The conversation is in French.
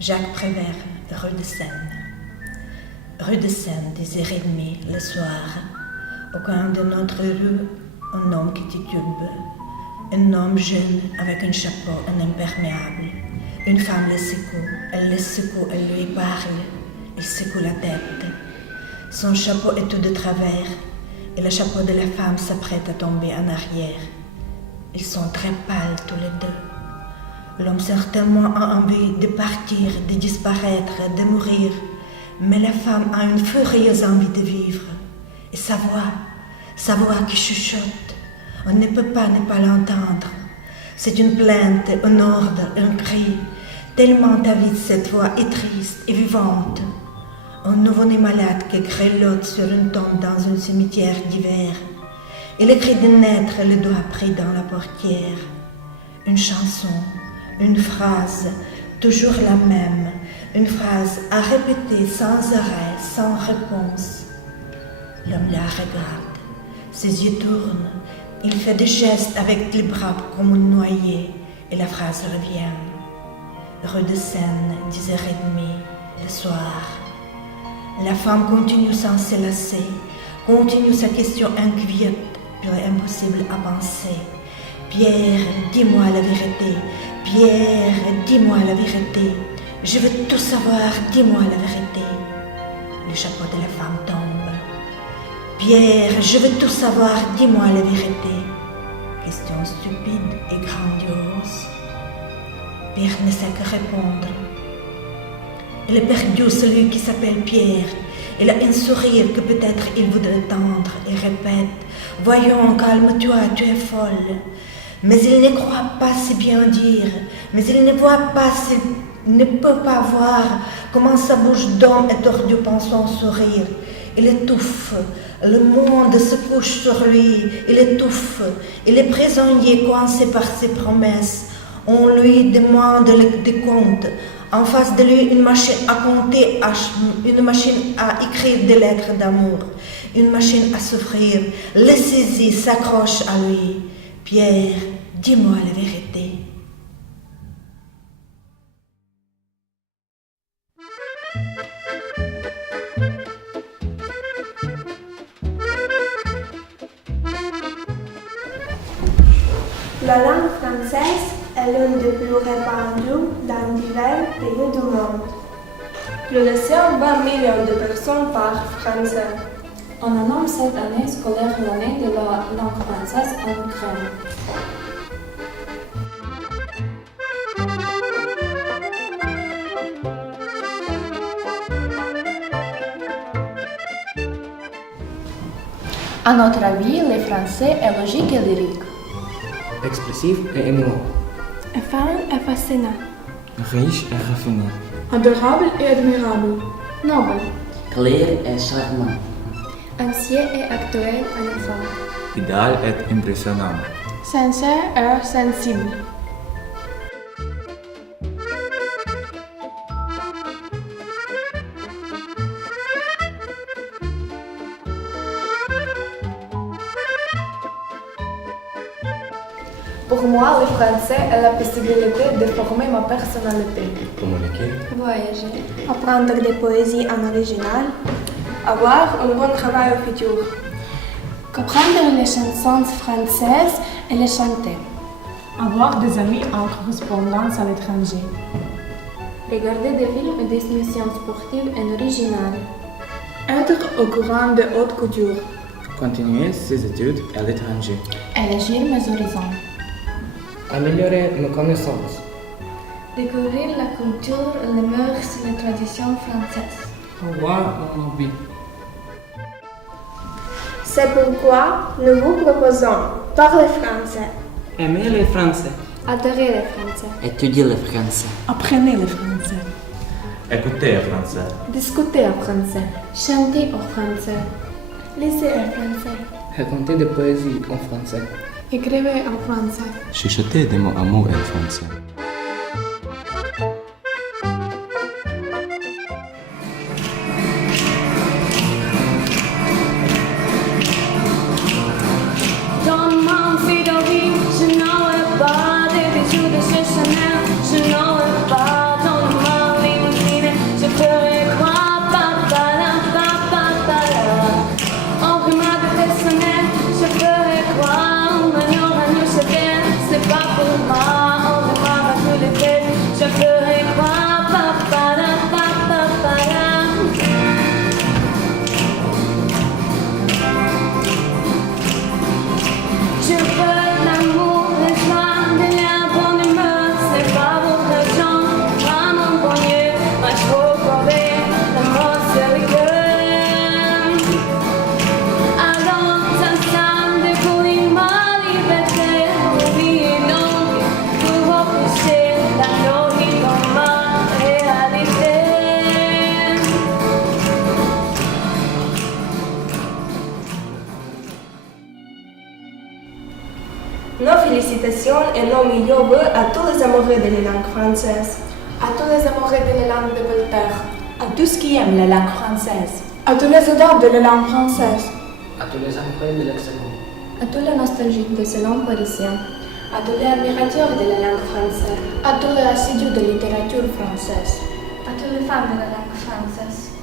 Jacques Prévert, rue de Seine. Rue de Seine, 10h30 le soir. Au coin de notre rue, un homme qui titube. Un homme jeune avec un chapeau, un imperméable. Une femme le secoue. Elle le secoue, elle lui parle. Il secoue la tête. Son chapeau est tout de travers et le chapeau de la femme s'apprête à tomber en arrière. Ils sont très pâles tous les deux. L'homme certainement a envie de partir, de disparaître, de mourir, mais la femme a une furieuse envie de vivre. Et sa voix qui chuchote, on ne peut pas ne pas l'entendre. C'est une plainte, un ordre, un cri, tellement avide cette voix est triste et vivante. Un nouveau-né malade qui grelotte sur une tombe dans un cimetière d'hiver. Et le cri de naître, le doigt pris dans la portière. Une chanson, une phrase, toujours la même, une phrase à répéter sans arrêt, sans réponse. L'homme la regarde, ses yeux tournent, il fait des gestes avec les bras comme un noyé, et la phrase revient. Rue de Seine, 10h30, le soir. La femme continue sans se lasser, continue sa question inquiète, puis impossible à penser. Pierre, dis-moi la vérité. Pierre, dis-moi la vérité. Je veux tout savoir, dis-moi la vérité. Le chapeau de la femme tombe. Pierre, je veux tout savoir, dis-moi la vérité. Question stupide et grandiose. Pierre ne sait que répondre. Il est perdu celui qui s'appelle Pierre. Il a un sourire que peut-être il voudrait tendre et répète « Voyons, calme-toi, tu es folle ». Mais il ne croit pas si bien dire, mais il ne voit pas, ne peut pas voir comment sa bouche d'homme est tordue par son sourire. Il étouffe, le monde se couche sur lui, il étouffe, il est prisonnier coincé par ses promesses. On lui demande des comptes. En face de lui, une machine à compter, une machine à écrire des lettres d'amour, une machine à souffrir. Le saisit, s'accroche à lui. Pierre, dis-moi la vérité. La langue française est l'une des plus répandues dans divers pays du monde. Plus de 120 millions de personnes parlent français. On nomme cette année scolaire l'année de la langue française en Ukraine. À notre avis, le français est logique et lyrique. Expressif et émouvant. Fin et fascinant. Riche et raffiné. Adorable et admirable. Noble. Clair et charmant. Ancien et actuel en enfant. Idéal et impressionnant. Sincère et sensible. Pour moi, le français est la possibilité de former ma personnalité. Communiquer. Voyager. Apprendre des poésies en original. Avoir un bon travail au futur. Comprendre les chansons françaises et les chanter. Avoir des amis en correspondance à l'étranger. Regarder des films et des émissions sportives et originales. Être au courant de haute couture. Continuer ses études à l'étranger. Élargir mes horizons. Améliorer nos connaissances. Découvrir la culture, les mœurs et les traditions françaises. Avoir un hobby. C'est pourquoi nous vous proposons parler français. Aimer les Français. Adorer les Français. Étudier le français. Apprenez le français. Écouter le français. Discuter en français. Chanter au français. Lisez en français. Raconter des poésies en français. Écrivez en français. Chuchoter des mots amour en français. Dans mon Fidori, je n'aurais pas des bijoux de chez Chanel. Je n'aurais pas dans mon lit Nos félicitations et nos meilleurs vœux à tous les amoureux de la langue française. À tous les amoureux de la langue de Voltaire. À tous qui aiment la langue française. À tous les auteurs de la langue française. À tous les amoureux de l'excellence. À tous les nostalgiques de ces langues parisiennes. À tous les admirateurs de la langue française. À tous les assidus de littérature française. À toutes les femmes de la langue française.